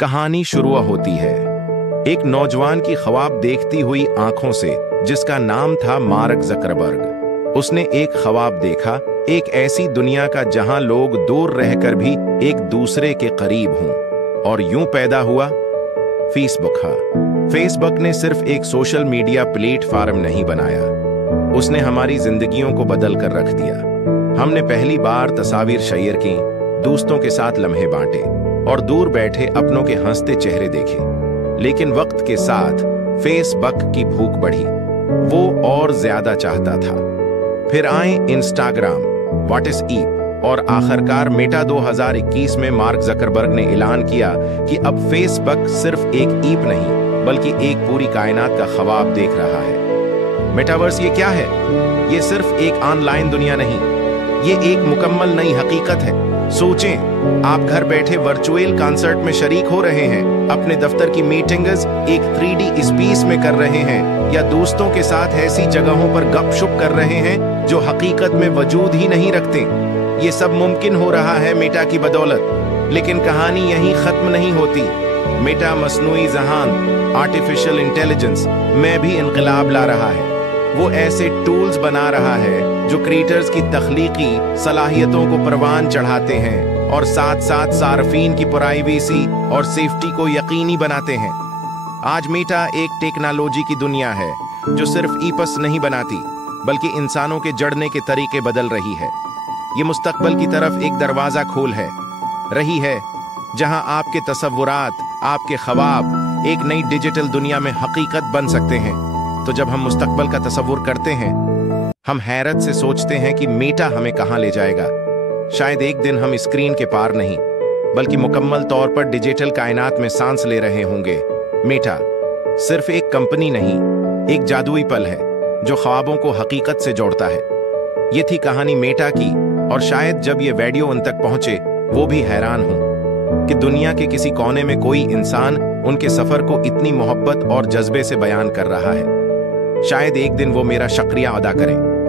कहानी शुरू होती है एक नौजवान की ख्वाब देखती हुई आंखों से, जिसका नाम था मार्क ज़करबर्ग। उसने एक ख्वाब देखा, एक ऐसी दुनिया का जहां लोग दूर रहकर भी एक दूसरे के करीब हों। और यूं पैदा हुआ फेसबुक। फेसबुक ने सिर्फ एक सोशल मीडिया प्लेटफॉर्म नहीं बनाया, उसने हमारी जिंदगियों को बदल कर रख दिया। हमने पहली बार तस्वीर शेयर की, दोस्तों के साथ लम्हे बांटे और दूर बैठे अपनों के हंसते चेहरे देखे। लेकिन वक्त के साथ फेसबुक की भूख बढ़ी, वो और ज्यादा चाहता था। फिर आए इंस्टाग्राम, व्हाट्सएप और आखिरकार मेटा 2021 में मार्क ज़करबर्ग ने ऐलान किया कि अब फेसबुक सिर्फ एक ऐप नहीं बल्कि एक पूरी कायनात का ख्वाब देख रहा है। मेटावर्स ये क्या है? ये सिर्फ एक ऑनलाइन दुनिया नहीं, ये एक मुकम्मल नई हकीकत है। सोचें, आप घर बैठे वर्चुअल कॉन्सर्ट में शरीक हो रहे हैं, अपने दफ्तर की मीटिंग्स एक 3D स्पेस में कर रहे हैं, या दोस्तों के साथ ऐसी जगहों पर गपशप कर रहे हैं जो हकीकत में वजूद ही नहीं रखते। ये सब मुमकिन हो रहा है मेटा की बदौलत। लेकिन कहानी यहीं खत्म नहीं होती। मेटा मसनूई ज़हान, आर्टिफिशियल इंटेलिजेंस में भी इनकलाब ला रहा है। वो ऐसे टूल्स बना रहा है जो क्रिएटर्स की तख्लीकी सलाहियतों को परवान चढ़ाते हैं और साथ साथ सार्फिन की प्राइवेसी और सेफ्टी को यकीनी बनाते हैं। आज मेटा एक टेक्नोलॉजी की दुनिया है जो सिर्फ ईपस नहीं बनाती बल्कि इंसानों के जड़ने के तरीके बदल रही है। ये मुस्तकबिल की तरफ एक दरवाजा खोल है रही है, जहां आपके तसव्वुरात, आपके ख्वाब एक नई डिजिटल दुनिया में हकीकत बन सकते हैं। तो जब हम मुस्तकबिल का तसव्वुर करते हैं, हम हैरत से सोचते हैं कि मेटा हमें कहां ले जाएगा। शायद एक दिन हम स्क्रीन के पार नहीं बल्कि मुकम्मल तौर पर डिजिटल कायनात में सांस ले रहे होंगे। मेटा सिर्फ एक कंपनी नहीं, एक जादुई पल है जो ख्वाबों को हकीकत से जोड़ता है। ये थी कहानी मेटा की, और शायद जब ये वीडियो उन तक पहुंचे वो भी हैरान हों कि दुनिया के किसी कोने में कोई इंसान उनके सफर को इतनी मोहब्बत और जज्बे से बयान कर रहा है। शायद एक दिन वो मेरा शुक्रिया अदा करें।